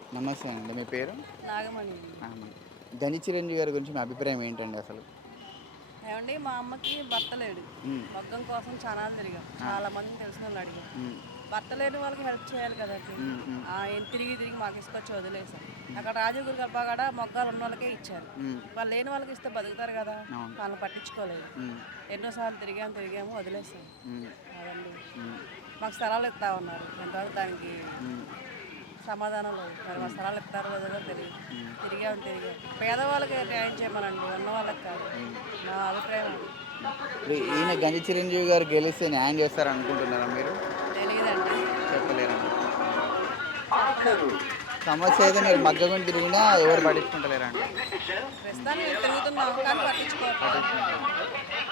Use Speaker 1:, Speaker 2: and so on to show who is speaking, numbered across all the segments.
Speaker 1: నమస్తే అండి. మీ పేరు?
Speaker 2: నాగమణి.
Speaker 1: నాగమణి. గని చిరంజీవి గారి గురించి మీ అభిప్రాయం ఏంటండి అసలు?
Speaker 2: ఏవండి మా అమ్మకి భర్త లేడు.
Speaker 1: హ్మ్.
Speaker 2: మగ్గం కోసం చానాలు తిరిగాం.
Speaker 1: ఆ!
Speaker 2: చాలా మందిని తెలిసినోళ్ళు అడిగాం.
Speaker 1: హ్మ్.
Speaker 2: భర్త లేని వాళ్ళకి హెల్ప్ చేయాలి కదండీ!
Speaker 1: హ్మ్. హ్మ్.
Speaker 2: తిరిగి తిరిగి మాకు ఇసుకొచ్చి వదిలేసాం.
Speaker 1: హ్మ్.
Speaker 2: అక్కడ రాజీవ్ గర్భ కాడ మొగ్గాలు ఉన్నోళ్ళకే ఇచ్చారు.
Speaker 1: హ్మ్.
Speaker 2: వాళ్ళు లేని వాళ్ళకి ఇస్తే బతుకుతారు కదా!
Speaker 1: అవును.
Speaker 2: వాళ్ళని పట్టించుకోలేదు.
Speaker 1: హ్మ్.
Speaker 2: ఎన్నో సార్లు తిరిగాము వదిలేసాం.
Speaker 1: హ్మ్.
Speaker 2: అదండి.
Speaker 1: హ్మ్.
Speaker 2: మాకు స్థలాలు ఇస్తా ఉన్నారు. ఎంతవరకు దానికి
Speaker 1: హ్మ్.
Speaker 2: సమాధానం లేదు. మరి మా
Speaker 1: హ్మ్.
Speaker 2: స్థలాలు ఇస్తారో లేదో కూడా తెలియదు.
Speaker 1: హ్మ్.
Speaker 2: తిరిగాం. పేదవాళ్ళకి న్యాయం చేయమనండి. ఉన్న వాళ్ళకి కాదు.
Speaker 1: హ్మ్.
Speaker 2: నా అభిప్రాయం అది.
Speaker 1: ఇప్పుడు ఈయన గంజి చిరంజీవి గారు గెలిస్తే న్యాయం చేస్తారనుకుంటున్నారా మీరు?
Speaker 2: తెలీదండి.
Speaker 1: చెప్పలేరండి.
Speaker 2: చెప్పలేము.
Speaker 1: సమస్య అయితే మీరు మగ్గం తిరిగినా ఎవరు పట్టించుకుంటలేరంట.
Speaker 2: ప్రస్తుతానికి మేము తిరుగుతున్నాం కానీ పట్టించుకోవట్లేదు.
Speaker 1: పట్టించుకుంటారు.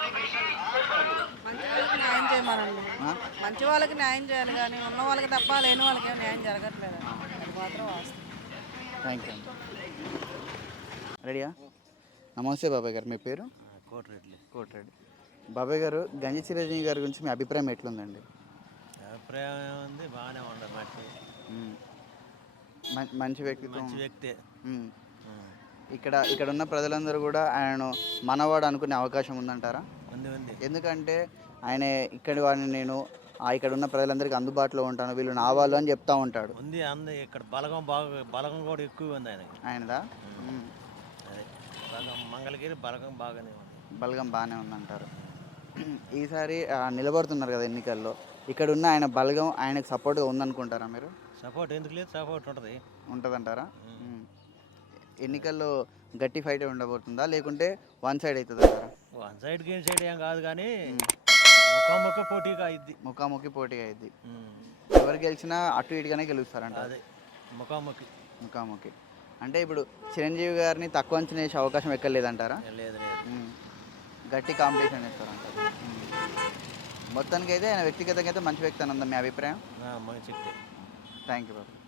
Speaker 2: మంచి వాళ్ళకి న్యాయం చేయమనండి.
Speaker 1: ఆ?
Speaker 2: మంచి వాళ్ళకి న్యాయం చేయాలి కానీ ఉన్న వాళ్ళకి తప్ప లేని వాళ్ళకి ఏం న్యాయం జరగట్లేదండి.
Speaker 1: అవును.
Speaker 2: అది మాత్రం వాస్తవం.
Speaker 1: థ్యాంక్ యూ అండి. రెడీయా? నమస్తే బాబాయ్ గారు. మీ పేరు?
Speaker 3: కోటిరెడ్డి.
Speaker 1: కోటిరెడ్డి. బాబాయ్ గారు, గంజి చిరంజీవి గారి గురించి మీ అభిప్రాయం ఎట్లుందండి?
Speaker 3: అభిప్రాయం ఏముంది, బాగానే ఉండదు మనిషి.
Speaker 1: హ్మ్. మంచి వ్యక్తిత్వం.
Speaker 3: మంచి వ్యక్తే.
Speaker 1: హ్మ్.
Speaker 3: ఉమ్.
Speaker 1: ఇక్కడ ఉన్న ప్రజలందరూ కూడా ఆయనను మనవాడు అనుకునే అవకాశం ఉందంటారా?
Speaker 3: ఉంది ఉంది.
Speaker 1: ఎందుకంటే ఆయన ఇక్కడి వాడిని నేను ఇక్కడ ఉన్న ప్రజలందరికీ అందుబాటులో ఉంటాను, వీళ్ళు నా వాళ్ళు అని చెప్తా ఉంటాడు.
Speaker 3: ఉంది ఇక్కడ బలగం కూడా ఎక్కువ ఉంది ఆయనకి.
Speaker 1: ఆయనదా?
Speaker 3: ఉమ్.
Speaker 1: హ్మ్.
Speaker 3: అదే మంగళగిరి బలగం బాగానే ఉంది.
Speaker 1: బలగం బాగానే ఉందంటారు.
Speaker 3: ఉమ్.
Speaker 1: ఈసారి నిలబడుతున్నారు కదా ఎన్నికల్లో, ఇక్కడ ఉన్న ఆయన బలగం ఆయనకు సపోర్ట్గా ఉందనుకుంటారా మీరు?
Speaker 3: సపోర్ట్ ఎందుకు లేదు, సపోర్ట్ ఉంటుంది.
Speaker 1: ఉంటుందంటారా?
Speaker 3: ఉమ్.
Speaker 1: హ్మ్.
Speaker 3: అదే.
Speaker 1: ఎన్నికల్లో గట్టి ఫైట్ ఉండబోతుందా, లేకుంటే వన్ సైడ్ అవుతుందంటారా?
Speaker 3: వన్ సైడ్ గేమ్ సైడ్ ఏం కాదు కానీ
Speaker 1: హ్మ్.
Speaker 3: ముఖాముఖి పోటీగా అయింది.
Speaker 1: ముఖాముఖి పోటీ అయింది. ఎవరు గెలిచినా అటు ఇటుగానే గెలుస్తారంటారు.
Speaker 3: అదే ముఖాముఖి.
Speaker 1: ముఖాముఖి అంటే ఇప్పుడు చిరంజీవి గారిని తక్కువ అంచనా వేసే అవకాశం ఎక్కడ లేదంటారా?
Speaker 3: లేదు లేదు.
Speaker 1: హ్మ్. గట్టి కాంపిటీషన్ ఇస్తారంటారు. మొత్తానికి అయితే ఆయన వ్యక్తిగతంగా అయితే మంచి వ్యక్తి అని ఉందా మీ అభిప్రాయం?
Speaker 3: మంచి వ్యక్తే.
Speaker 1: Thank you Babu.